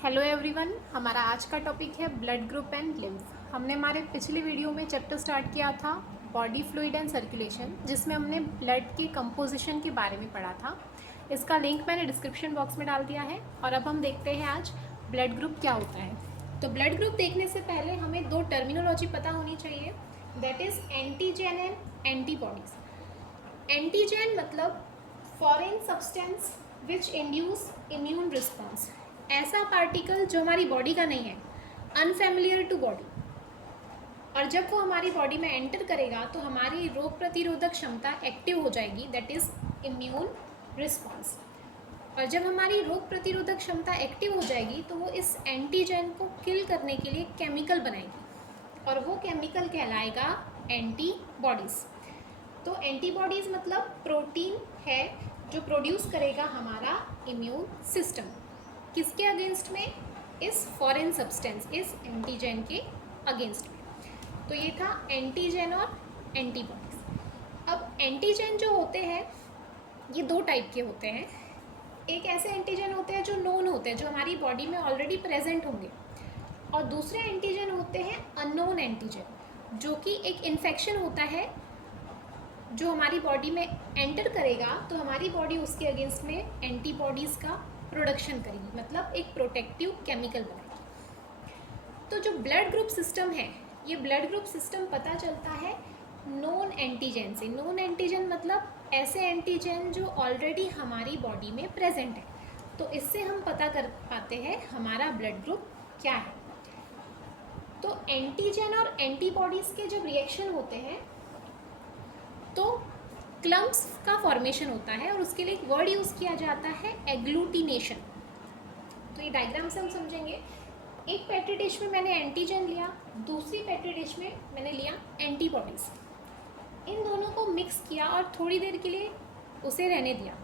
Hello everyone, हमारा आज का टॉपिक है ब्लड ग्रुप एंड लिम्फ। हमने हमारे पिछले वीडियो में चैप्टर स्टार्ट किया था बॉडी फ्लूइड एंड सर्कुलेशन, जिसमें हमने ब्लड के कंपोजिशन के बारे में पढ़ा था। इसका लिंक मैंने डिस्क्रिप्शन बॉक्स में डाल दिया है। और अब हम देखते हैं आज ब्लड ग्रुप क्या होता है। तो ब्लड ग्रुप देखने से पहले हमें दो टर्मिनोलॉजी पता होनी चाहिए, that is antigen and antibodies. Antigen मतलब foreign substance which induce immune response, ऐसा पार्टिकल जो हमारी बॉडी का नहीं है, अनफेमिलियर टू बॉडी, और जब वो हमारी बॉडी में एंटर करेगा तो हमारी रोग प्रतिरोधक क्षमता एक्टिव हो जाएगी, दैट इज़ इम्यून रिस्पॉन्स। और जब हमारी रोग प्रतिरोधक क्षमता एक्टिव हो जाएगी तो वो इस एंटीजन को किल करने के लिए केमिकल बनाएगी, और वो केमिकल कहलाएगा एंटीबॉडीज़। तो एंटीबॉडीज़ मतलब प्रोटीन है जो प्रोड्यूस करेगा हमारा इम्यून सिस्टम, किसके अगेंस्ट में? इस फॉरेन सब्सटेंस, इस एंटीजन के अगेंस्ट में। तो ये था एंटीजन और एंटीबॉडीज़। अब एंटीजन जो होते हैं ये दो टाइप के होते हैं। एक ऐसे एंटीजन होते हैं जो नोन होते हैं, जो हमारी बॉडी में ऑलरेडी प्रेजेंट होंगे, और दूसरे एंटीजन होते हैं अननोन एंटीजन, जो कि एक इन्फेक्शन होता है जो हमारी बॉडी में एंटर करेगा तो हमारी बॉडी उसके अगेंस्ट में एंटीबॉडीज़ का प्रोडक्शन करेगी, मतलब एक प्रोटेक्टिव केमिकल बनाएगी। तो जो ब्लड ग्रुप सिस्टम है, ये ब्लड ग्रुप सिस्टम पता चलता है नोन एंटीजन से। नोन एंटीजन मतलब ऐसे एंटीजन जो ऑलरेडी हमारी बॉडी में प्रेजेंट है। तो इससे हम पता कर पाते हैं हमारा ब्लड ग्रुप क्या है। तो एंटीजन और एंटीबॉडीज़ के जब रिएक्शन होते हैं तो क्लम्प्स का फॉर्मेशन होता है, और उसके लिए एक वर्ड यूज़ किया जाता है एग्लूटिनेशन। तो ये डायग्राम से हम समझेंगे। एक पेट्री डिश में मैंने एंटीजन लिया, दूसरी पेट्री डिश में मैंने लिया एंटीबॉडीज़। इन दोनों को मिक्स किया और थोड़ी देर के लिए उसे रहने दिया।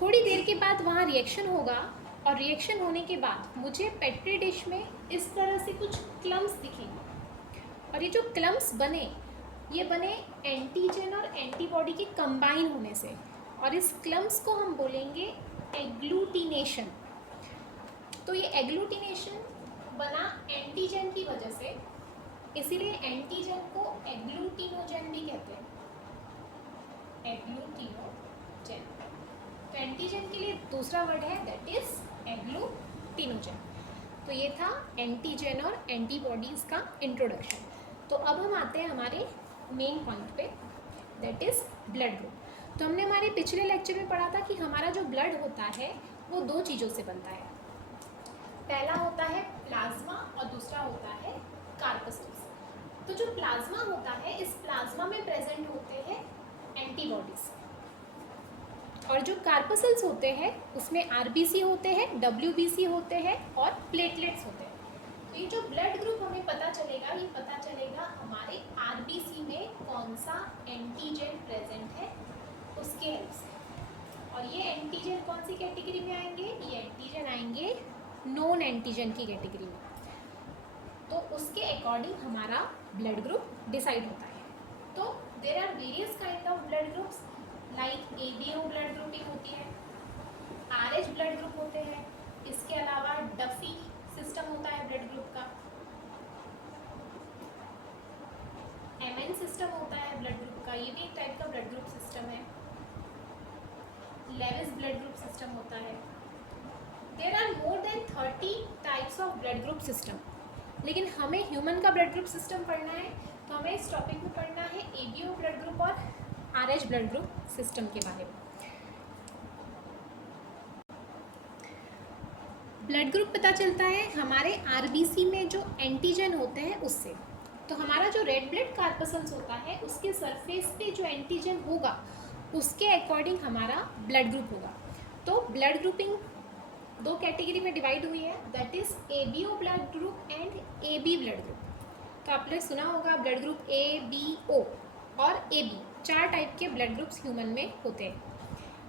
थोड़ी देर के बाद वहाँ रिएक्शन होगा, और रिएक्शन होने के बाद मुझे पेट्री डिश में इस तरह से कुछ क्लम्प्स दिखेंगे, और ये जो क्लम्प्स बने ये बने एंटीजन और एंटीबॉडी के कंबाइन होने से, और इस क्लम्प्स को हम बोलेंगे एग्लूटिनेशन। तो ये एग्लूटिनेशन बना एंटीजन की वजह से, इसीलिए एंटीजन को एग्लूटिनोजन भी कहते हैं, एग्लूटिनोजन। तो एंटीजन के लिए दूसरा वर्ड है दैट इज एग्लूटिनोजन। तो ये था एंटीजन और एंटीबॉडीज़ का इंट्रोडक्शन। तो अब हम आते हैं हमारे मेन पॉइंट पे, दैट इज़ ब्लड ग्रुप। तो हमने हमारे पिछले लेक्चर में पढ़ा था कि हमारा जो ब्लड होता है वो दो चीज़ों से बनता है। पहला होता है प्लाज्मा और दूसरा होता है कार्पस्टल्स। तो जो प्लाज्मा होता है, इस प्लाज्मा में प्रेजेंट होते हैं एंटीबॉडीज़, और जो कार्पसल्स होते हैं उसमें आरबीसी होते हैं, डब्ल्यूबीसी होते हैं और प्लेटलेट्स होते हैं। तो ये जो ब्लड ग्रुप हमें पता चलेगा, ये पता चलेगा हमारे आरबीसी में कौन सा एंटीजन प्रेजेंट है उसके हेल्प से। और ये एंटीजन कौन सी कैटेगरी में आएंगे? ये एंटीजन आएंगे नॉन एंटीजन की कैटेगरी में। तो उसके अकॉर्डिंग हमारा ब्लड ग्रुप डिसाइड होता है। तो there are various kind of blood groups, like ABO blood grouping होती है, आरएच ब्लड ग्रुप होते हैं, इसके अलावा डफी सिस्टम होता है ब्लड ग्रुप का, एमएन सिस्टम होता है ब्लड ग्रुप का, ये भी एक टाइप का ब्लड ग्रुप सिस्टम है, लेविस ब्लड ग्रुप सिस्टम होता है। There are more than 30 types of blood group system. लेकिन हमें ह्यूमन का ब्लड ग्रुप सिस्टम पढ़ना है, तो हमें इस टॉपिक में पढ़ना है एबीओ ब्लड ग्रुप और आरएच ब्लड ग्रुप सिस्टम के बारे में। ब्लड ग्रुप पता चलता है हमारे आरबीसी में जो एंटीजन होते हैं उससे। तो हमारा जो रेड ब्लड कार्पसल्स होता है उसके सरफेस पे जो एंटीजन होगा उसके अकॉर्डिंग हमारा ब्लड ग्रुप होगा। तो ब्लड ग्रुपिंग दो कैटेगरी में डिवाइड हुई है, that is ABO blood group and AB blood group. तो आपने सुना होगा blood group A, B, O और एबी, चार टाइप के ब्लड ग्रुप्स ह्यूमन में होते हैं।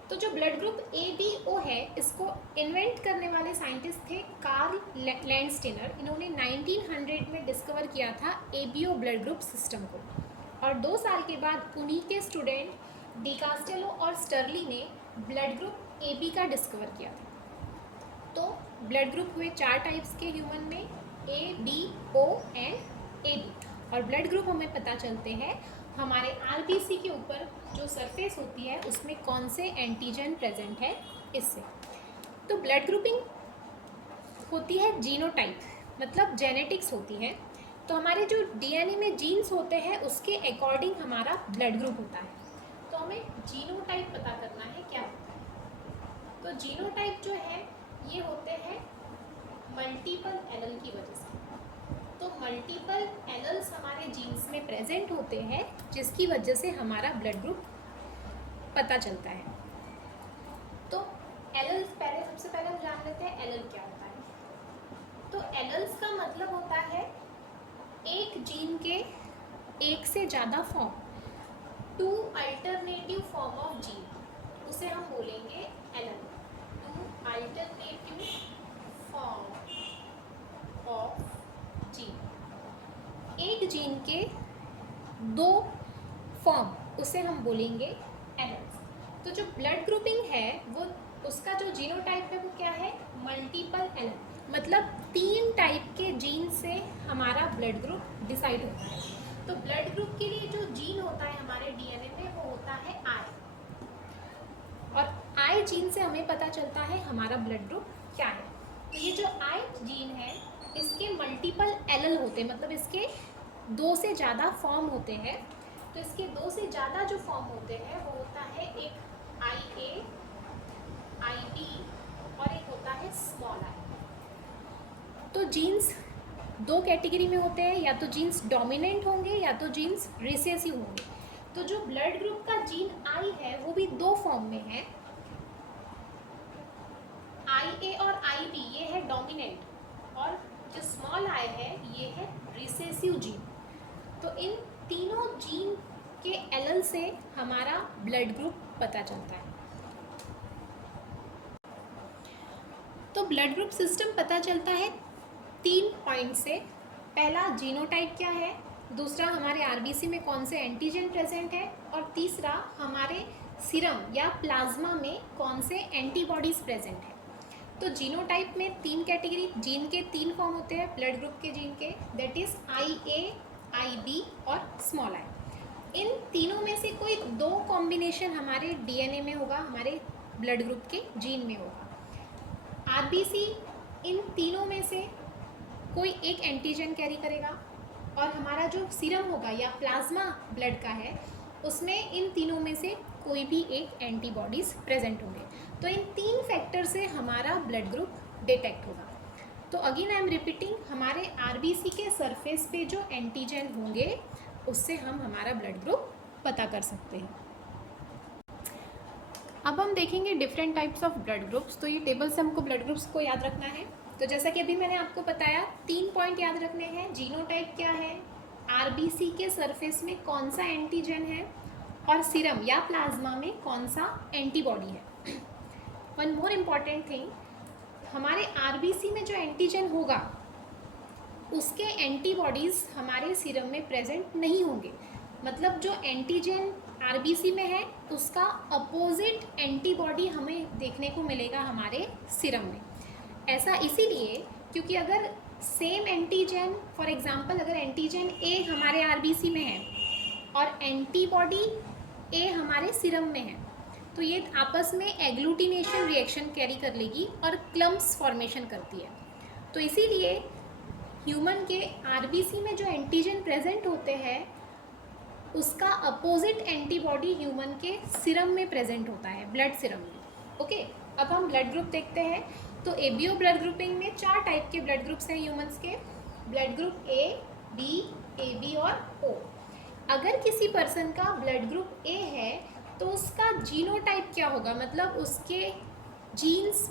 तो जो ब्लड ग्रुप ABO है, इसको इन्वेंट करने वाले साइंटिस्ट थे कार्ल लैंडस्टेनर। इन्होंने 1900 में डिस्कवर किया था ABO ब्लड ग्रुप सिस्टम को, और 2 साल के बाद उन्हीं के स्टूडेंट डी कास्टेलो और स्टर्ली ने ब्लड ग्रुप AB का डिस्कवर किया था। तो ब्लड ग्रुप हुए 4 टाइप्स के ह्यूमन में, A, B, O and A B. और ब्लड ग्रुप हमें पता चलते हैं हमारे आरबीसी के ऊपर जो सरफेस होती है उसमें कौन से एंटीजन प्रेजेंट है इससे। तो ब्लड ग्रुपिंग होती है जीनोटाइप, मतलब जेनेटिक्स होती है। तो हमारे जो डीएनए में जीन्स होते हैं उसके अकॉर्डिंग हमारा ब्लड ग्रुप होता है। तो हमें जीनोटाइप पता करना है क्या होता है। तो जीनोटाइप जो है ये होते हैं मल्टीपल एलल की वजह से। तो मल्टीपल एलल्स हमारे जीन्स में प्रेजेंट होते हैं जिसकी वजह से हमारा ब्लड ग्रुप पता चलता है। तो एलल्स सबसे पहले हम जान लेते हैं एलल क्या होता है। तो एलल्स का मतलब होता है एक जीन के एक से ज़्यादा form, 2 alternative form of gene, उसे हम बोलेंगे allele, 2 alternative form of gene. एक जीन के 2 फॉर्म, उसे हम बोलेंगे एलल्स। तो जो ब्लड ग्रुपिंग है वो उसका जो जीनोटाइप है वो क्या है, मल्टीपल एलल, मतलब 3 टाइप के जीन से हमारा ब्लड ग्रुप डिसाइड होता है। तो ब्लड ग्रुप के लिए जो जीन होता है हमारे डीएनए में वो होता है आई, और आई जीन से हमें पता चलता है हमारा ब्लड ग्रुप क्या है। तो ये जो आई जीन है इसके मल्टीपल एलल होते हैं, मतलब इसके 2 से ज़्यादा फॉर्म होते हैं। तो इसके 2 से ज़्यादा जो फॉर्म होते हैं वो होता है एक आई ए, आई बी और एक होता है स्मॉल आई। तो जीन्स 2 कैटेगरी में होते हैं, या तो जीन्स डोमिनेंट होंगे या तो जीन्स रिसेसिव होंगे। तो जो ब्लड ग्रुप का जीन आई है वो भी 2 फॉर्म में है, आई ए और आई बी ये है डोमिनेंट, और जो स्मॉल आई है ये है रिसेसिव जीन। तो इन तीनों जीन के एलल से हमारा ब्लड ग्रुप पता चलता है। तो ब्लड ग्रुप सिस्टम पता चलता है 3 पॉइंट से। पहला जीनोटाइप क्या है, दूसरा हमारे आरबीसी में कौन से एंटीजन प्रेजेंट है, और तीसरा हमारे सीरम या प्लाज्मा में कौन से एंटीबॉडीज़ प्रेजेंट है। तो जीनोटाइप में 3 कैटेगरी, जीन के 3 फॉर्म होते हैं ब्लड ग्रुप के जीन के, that is I A, I B और स्मॉल आई। इन तीनों में से कोई 2 कॉम्बिनेशन हमारे डीएनए में होगा, हमारे ब्लड ग्रुप के जीन में होगा। आरबीसी इन तीनों में से कोई एक एंटीजन कैरी करेगा, और हमारा जो सीरम होगा या प्लाज्मा ब्लड का है उसमें इन तीनों में से कोई भी एक एंटीबॉडीज़ प्रेजेंट होंगे। तो इन 3 फैक्टर से हमारा ब्लड ग्रुप डिटेक्ट होगा। तो अगेन आई एम रिपीटिंग, हमारे आरबीसी के सरफेस पे जो एंटीजन होंगे उससे हम हमारा ब्लड ग्रुप पता कर सकते हैं। अब हम देखेंगे different types of blood groups. तो ये टेबल से हमको ब्लड ग्रुप्स को याद रखना है। तो जैसा कि अभी मैंने आपको बताया 3 पॉइंट याद रखने हैं, जीनोटाइप क्या है, आरबीसी के सरफेस में कौन सा एंटीजन है, और सीरम या प्लाज्मा में कौन सा एंटीबॉडी है। वन मोर इम्पॉर्टेंट थिंग, हमारे आरबीसी में जो एंटीजन होगा उसके एंटीबॉडीज़ हमारे सीरम में प्रेजेंट नहीं होंगे। मतलब जो एंटीजन आरबीसी में है उसका अपोजिट एंटीबॉडी हमें देखने को मिलेगा हमारे सीरम में। ऐसा इसीलिए क्योंकि अगर सेम एंटीजन, फॉर एग्जांपल अगर एंटीजन ए हमारे आरबीसी में है और एंटीबॉडी ए हमारे सीरम में है, तो ये आपस में एग्लूटिनेशन रिएक्शन कैरी कर लेगी और क्लम्प्स फॉर्मेशन करती है। तो इसीलिए ह्यूमन के आरबीसी में जो एंटीजन प्रेजेंट होते हैं उसका अपोजिट एंटीबॉडी ह्यूमन के सीरम में प्रेजेंट होता है, ब्लड सीरम में। ओके, अब हम ब्लड ग्रुप देखते हैं। तो एबीओ ब्लड ग्रुपिंग में 4 टाइप के ब्लड ग्रुप्स हैं ह्यूमंस के, blood group A, B, A B और ओ। अगर किसी पर्सन का ब्लड ग्रुप ए है तो उसका जीनोटाइप क्या होगा, मतलब उसके जीन्स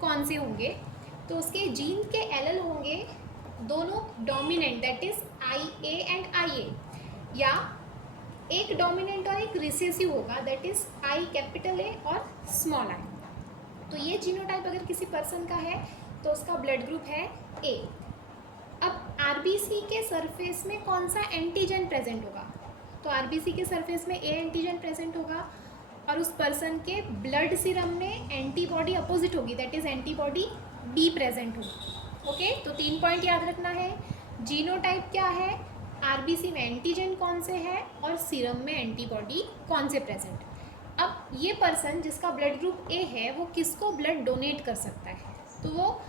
कौन से होंगे। तो उसके जीन के एलएल होंगे दोनों dominant, that is I A and I A, या एक डोमिनेंट और एक रिसेसिव होगा, that is I capital A और स्मॉल आई। तो ये जीनोटाइप अगर किसी पर्सन का है तो उसका ब्लड ग्रुप है ए। अब आरबीसी के सरफेस में कौन सा एंटीजन प्रेजेंट होगा, तो आरबीसी के सरफेस में ए एंटीजन प्रेजेंट होगा, और उस पर्सन के ब्लड सीरम में एंटीबॉडी अपोजिट होगी, that is antibody be present हो। ओके, तो 3 पॉइंट याद रखना है। जीनोटाइप क्या है, आरबीसी में एंटीजन कौन से है और सीरम में एंटीबॉडी कौन से प्रेजेंट। अब ये पर्सन जिसका ब्लड ग्रुप ए है वो किसको ब्लड डोनेट कर सकता है, तो वो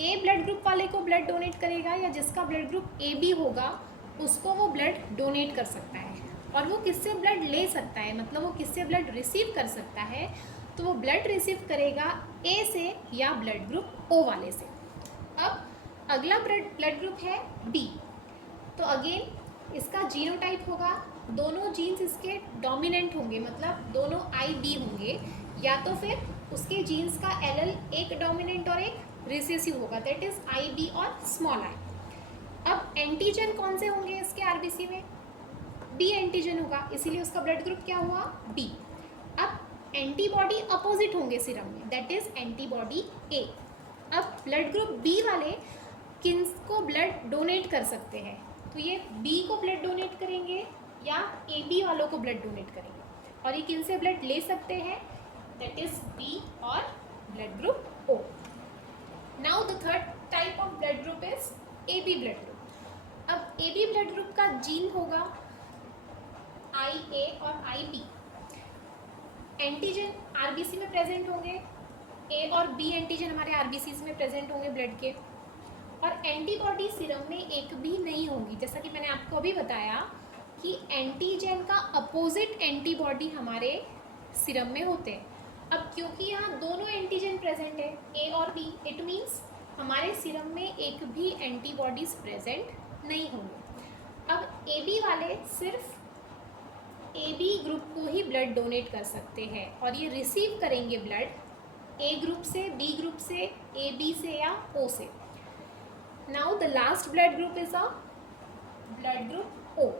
ए ब्लड ग्रुप वाले को ब्लड डोनेट करेगा, या जिसका ब्लड ग्रुप ए बी होगा उसको वो ब्लड डोनेट कर सकता है। और वो किससे ब्लड ले सकता है, मतलब वो किससे ब्लड रिसीव कर सकता है, तो वो ब्लड रिसीव करेगा ए से या ब्लड ग्रुप ओ वाले से। अब अगला ब्लड ग्रुप है बी। तो अगेन इसका जीनोटाइप होगा, दोनों जीन्स इसके डोमिनेंट होंगे, मतलब दोनों आई बी होंगे, या तो फिर उसके जीन्स का एल एक डोमिनेंट और एक रिसेसिव होगा, दैट इज आई बी और स्मॉल आई। अब एंटीजन कौन से होंगे इसके आरबीसी में, बी एंटीजन होगा, इसीलिए उसका ब्लड ग्रुप क्या हुआ, बी। अब एंटीबॉडी अपोजिट होंगे सीरम में, दैट इज एंटीबॉडी ए। अब ब्लड ग्रुप बी वाले किसको ब्लड डोनेट कर सकते हैं, तो ये बी को ब्लड डोनेट करेंगे या ए बी वालों को ब्लड डोनेट करेंगे, और ये किन से ब्लड ले सकते हैं, दैट इज बी और blood group O. Now the third type of blood group is A B blood group. अब ए बी ब्लड ग्रुप का जीन होगा आई ए और आई बी। एंटीजन आरबीसी में प्रेजेंट होंगे, ए और B antigen हमारे RBC में present होंगे ब्लड के, और एंटीबॉडी सीरम में एक भी नहीं होंगी। जैसा कि मैंने आपको अभी बताया कि एंटीजन का अपोजिट एंटीबॉडी हमारे सीरम में होते हैं। अब क्योंकि यहाँ दोनों एंटीजन प्रेजेंट है ए और बी, इट मीन्स हमारे सीरम में एक भी एंटीबॉडीज प्रेजेंट नहीं होंगे। अब ए बी वाले सिर्फ ए बी ग्रुप को ही ब्लड डोनेट कर सकते हैं, और ये रिसीव करेंगे ब्लड ए ग्रुप से, बी ग्रुप से, ए बी से या ओ से। Now the last blood group is a blood group O.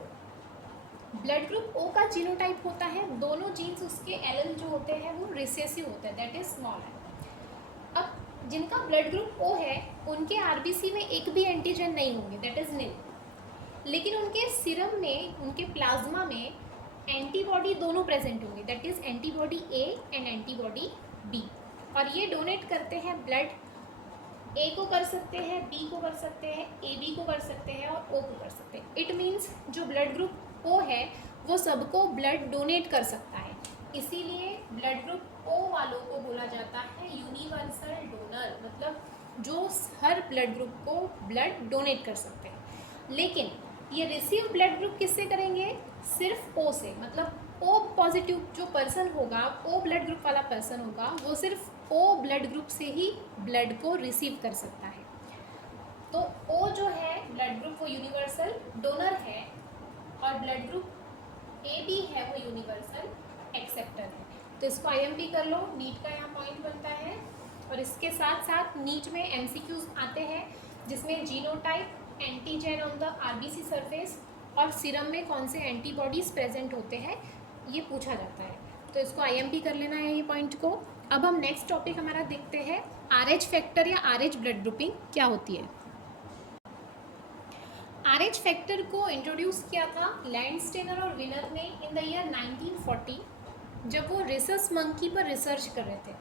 Blood group O का जीनोटाइप होता है, दोनों जीन्स उसके एल जो होते हैं वो रिसेसिव होते हैं, दैट इज स्मॉल आई। अब जिनका ब्लड ग्रुप ओ है उनके आरबीसी में एक भी एंटीजन नहीं होंगे, दैट इज निल, लेकिन उनके सीरम में, उनके प्लाज्मा में एंटीबॉडी दोनों प्रेजेंट होंगे, that is antibody A and antibody B, और ये डोनेट करते हैं ब्लड ए को कर सकते हैं, बी को कर सकते हैं, ए बी को कर सकते हैं और ओ को कर सकते हैं। इट मीन्स जो ब्लड ग्रुप ओ है वो सबको ब्लड डोनेट कर सकता है, इसीलिए ब्लड ग्रुप ओ वालों को बोला जाता है यूनिवर्सल डोनर, मतलब जो हर ब्लड ग्रुप को ब्लड डोनेट कर सकते हैं। लेकिन ये रिसीव ब्लड ग्रुप किससे करेंगे, सिर्फ ओ से, मतलब ओ पॉजिटिव जो पर्सन होगा, ओ ब्लड ग्रुप वाला पर्सन होगा, वो सिर्फ ओ ब्लड ग्रुप से ही ब्लड को रिसीव कर सकता है। तो ओ जो है ब्लड ग्रुप वो यूनिवर्सल डोनर है, और ब्लड ग्रुप ए बी है वो यूनिवर्सल एक्सेप्टर है। तो इसको आईएमपी कर लो, नीट का यहाँ पॉइंट बनता है। और इसके साथ साथ नीट में एमसीक्यूज आते हैं जिसमें genotype, antigen on the RBC surface और सीरम में कौन से एंटीबॉडीज़ प्रेजेंट होते हैं ये पूछा जाता है। तो इसको आईएमपी कर लेना है ये पॉइंट को। अब हम नेक्स्ट टॉपिक हमारा देखते हैं आरएच फैक्टर या आरएच ब्लड ग्रुपिंग क्या होती है। आरएच फैक्टर को इंट्रोड्यूस किया था लैंडस्टेनर और विनर ने इन द ईयर 1940, जब वो रिसस मंकी पर रिसर्च कर रहे थे।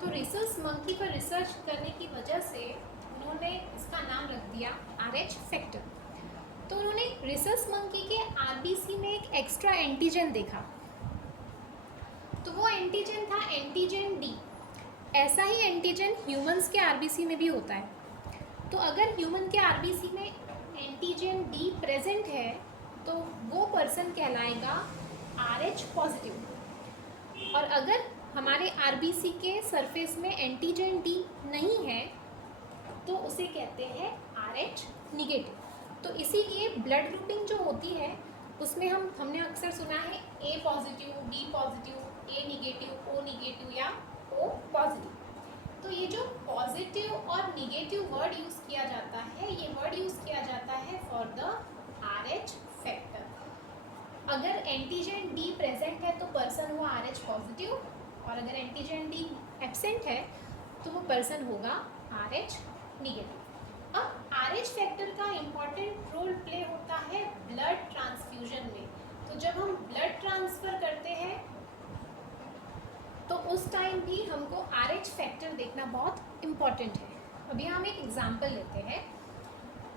तो रिसस मंकी पर रिसर्च करने की वजह से उन्होंने इसका नाम रख दिया आरएच फैक्टर। तो उन्होंने रिसस मंकी के आरबीसी में एक एक्स्ट्रा एंटीजन देखा, तो वो एंटीजन था एंटीजन डी। ऐसा ही एंटीजन ह्यूमंस के आरबीसी में भी होता है। तो अगर ह्यूमन के आरबीसी में एंटीजन डी प्रेजेंट है तो वो पर्सन कहलाएगा आरएच पॉजिटिव, और अगर हमारे आरबीसी के सरफेस में एंटीजन डी नहीं है तो उसे कहते हैं आरएच निगेटिव। तो इसीलिए ब्लड ग्रुपिंग जो होती है उसमें हमने अक्सर सुना है ए positive, D positive, A negative, O negative या ओ पॉजिटिव। तो ये जो पॉजिटिव और निगेटिव वर्ड यूज़ किया जाता है, ये वर्ड यूज़ किया जाता है फॉर द आरएच फैक्टर। अगर एंटीजन डी प्रेजेंट है तो पर्सन हुआ आरएच पॉजिटिव, और अगर एंटीजन डी एब्सेंट है तो वो पर्सन होगा आरएच निगेटिव। अब आरएच फैक्टर का इम्पॉर्टेंट रोल प्ले होता है ब्लड ट्रांसफ्यूजन में। तो जब हम ब्लड ट्रांसफ़र करते हैं तो उस टाइम भी हमको आरएच फैक्टर देखना बहुत इम्पॉर्टेंट है। अभी हम एक एग्जांपल लेते हैं।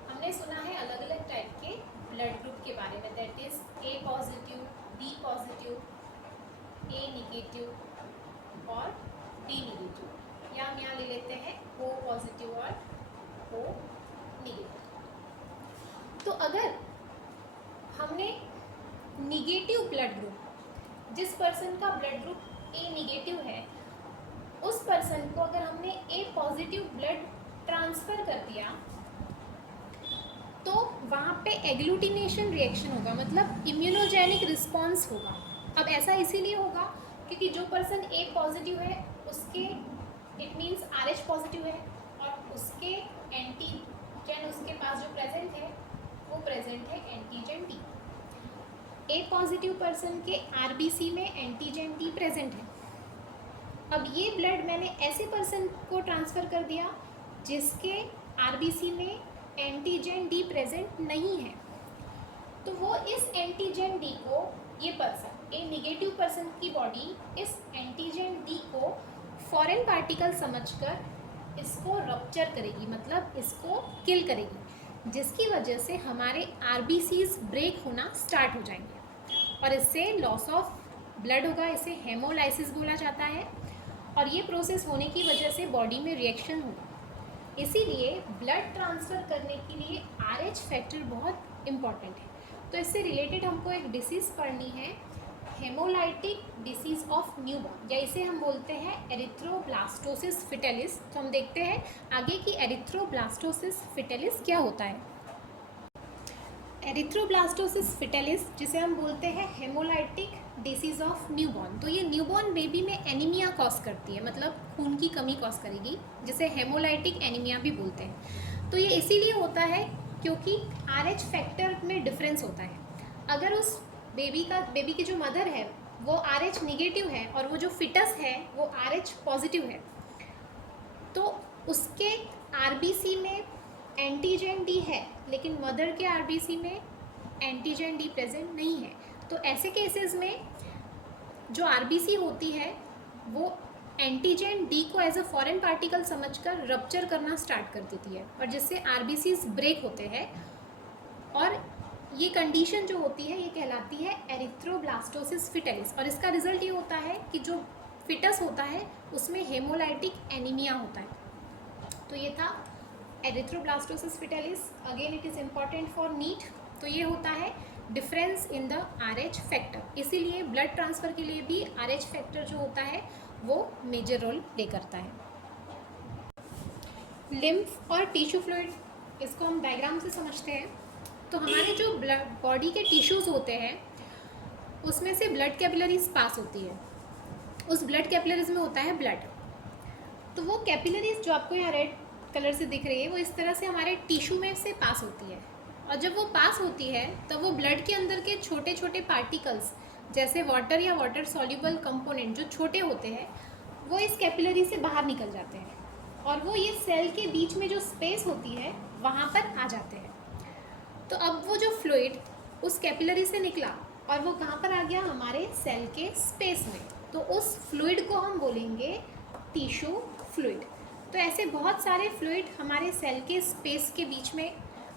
हमने सुना है अलग अलग टाइप के ब्लड ग्रुप के बारे में, that is A positive, B positive, A negative और डी निगेटिव, या हम यहाँ ले लेते हैं ओ पॉजिटिव और ओ निगेटिव। तो अगर हमने निगेटिव ब्लड ग्रुप, जिस पर्सन का ब्लड ग्रुप ए निगेटिव है, उस पर्सन को अगर हमने ए पॉजिटिव ब्लड ट्रांसफ़र कर दिया तो वहाँ पे एग्लूटिनेशन रिएक्शन होगा, मतलब इम्यूनोजेनिक रिस्पॉन्स होगा। अब ऐसा इसीलिए होगा क्योंकि जो पर्सन ए पॉजिटिव है उसके इट मीन्स RH पॉजिटिव है, और उसके एंटीजन उसके पास जो प्रेजेंट है वो प्रेजेंट है एंटीजन डी। ए पॉजिटिव पर्सन के RBC में एंटीजन डी प्रेजेंट है। अब ये ब्लड मैंने ऐसे पर्सन को ट्रांसफ़र कर दिया जिसके RBC में एंटीजन डी प्रेजेंट नहीं है, तो वो इस एंटीजन डी को, ये पर्सन ए निगेटिव पर्सन की बॉडी इस एंटीजन डी को फॉरेन पार्टिकल समझकर इसको रप्चर करेगी, मतलब इसको किल करेगी, जिसकी वजह से हमारे RBCs ब्रेक होना स्टार्ट हो जाएंगे और इससे लॉस ऑफ ब्लड होगा। इसे हेमोलाइसिस बोला जाता है और ये प्रोसेस होने की वजह से बॉडी में रिएक्शन होगा। इसीलिए ब्लड ट्रांसफ़र करने के लिए RH फैक्टर बहुत इम्पॉर्टेंट है। तो इससे रिलेटेड हमको एक डिसीज़ पढ़नी है, हेमोलाइटिक डिसीज़ ऑफ न्यूबॉर्न, या इसे हम बोलते हैं एरिथ्रोब्लास्टोसिस फिटेलिस। तो हम देखते हैं आगे कि एरिथ्रोब्लास्टोसिस फिटेलिस क्या होता है। एरिथ्रोब्लास्टोसिस फिटेलिस, जिसे हम बोलते हैं हेमोलाइटिक डिसीज़ ऑफ न्यूबॉर्न, तो ये न्यूबॉर्न बेबी में एनीमिया कॉज करती है, मतलब खून की कमी कॉज करेगी, जिसे हेमोलाइटिक एनीमिया भी बोलते हैं। तो ये इसीलिए होता है क्योंकि RH फैक्टर में डिफरेंस होता है। अगर उस बेबी की जो मदर है वो RH निगेटिव है और वो जो फिटस है वो RH पॉजिटिव है, तो उसके RBC में एंटीजन डी है लेकिन मदर के RBC में एंटीजन डी प्रेजेंट नहीं है। तो ऐसे केसेस में जो RBC होती है वो एंटीजन डी को एज अ फॉरेन पार्टिकल समझकर रप्चर करना स्टार्ट कर देती है, और जिससे RBCs ब्रेक होते हैं, और ये कंडीशन जो होती है ये कहलाती है एरिथ्रोब्लास्टोसिस फिटेलिस। और इसका रिजल्ट ये होता है कि जो फिटस होता है उसमें हेमोलाइटिक एनीमिया होता है। तो ये था erythroblastosis fetalis. Again it is important for NEET. तो ये होता है difference in the RH factor, इसीलिए ब्लड ट्रांसफ़र के लिए भी RH फैक्टर जो होता है वो मेजर रोल प्ले करता है। लिम्फ और टिश्यू फ्लूइड, इसको हम डायग्राम से समझते हैं। तो हमारे जो बॉडी के टिश्यूज़ होते हैं उसमें से ब्लड कैपिलरीज पास होती है, उस ब्लड कैपिलरीज में होता है ब्लड। तो वो कैपिलरीज जो आपको यहाँ रेड कलर से दिख रही है वो इस तरह से हमारे टिश्यू में से पास होती है, और जब वो पास होती है तब वो ब्लड के अंदर के छोटे छोटे पार्टिकल्स जैसे वाटर या वाटर सॉल्युबल कंपोनेंट जो छोटे होते हैं वो इस कैपिलरी से बाहर निकल जाते हैं, और वो ये सेल के बीच में जो स्पेस होती है वहाँ पर आ जाते हैं। तो अब वो जो फ्लूइड उस कैपिलरी से निकला और वो कहाँ पर आ गया, हमारे सेल के स्पेस में, तो उस फ्लूइड को हम बोलेंगे टिश्यू फ्लूइड। तो ऐसे बहुत सारे फ्लूइड हमारे सेल के स्पेस के बीच में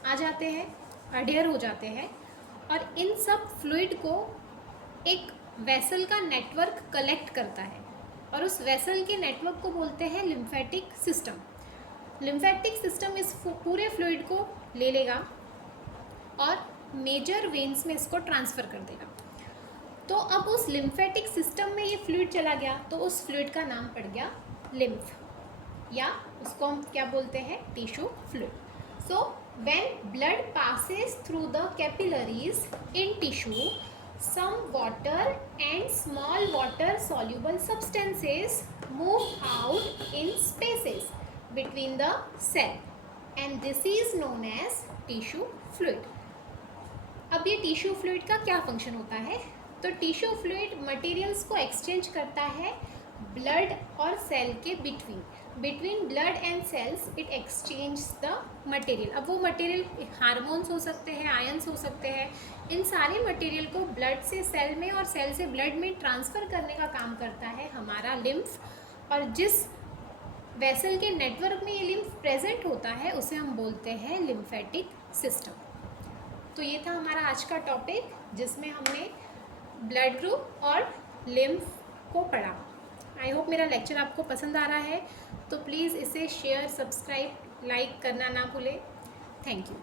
आ जाते हैं, अडेयर हो जाते हैं, और इन सब फ्लूइड को एक वेसल का नेटवर्क कलेक्ट करता है, और उस वेसल के नेटवर्क को बोलते हैं लिम्फेटिक सिस्टम। लिम्फेटिक सिस्टम इस पूरे फ्लूइड को ले लेगा और मेजर वेन्स में इसको ट्रांसफ़र कर देगा। तो अब उस लिम्फेटिक सिस्टम में ये फ्लूइड चला गया तो उस फ्लूइड का नाम पड़ गया लिम्फ, या उसको हम क्या बोलते हैं, tissue fluid. So when blood passes through the capillaries in tissue, some water and small water soluble substances move out in spaces between the cell, and this is known as tissue fluid. अब ये tissue fluid का क्या function होता है, तो tissue fluid materials को exchange करता है ब्लड और सेल के between blood and cells it exchange the material. अब वो मटेरियल हार्मोन्स हो सकते हैं, आयंस हो सकते हैं, इन सारे मटेरियल को ब्लड से सेल में और सेल से ब्लड में ट्रांसफ़र करने का काम करता है हमारा लिम्फ। और जिस वेसल के नेटवर्क में ये लिम्फ प्रेजेंट होता है, उसे हम बोलते हैं लिम्फेटिक सिस्टम। तो ये था हमारा आज का टॉपिक, जिसमें हमने ब्लड ग्रुप और लिम्फ को पढ़ा। आई होप मेरा लेक्चर आपको पसंद आ रहा है, तो प्लीज़ इसे शेयर, सब्सक्राइब, लाइक करना ना भूलें। Thank you.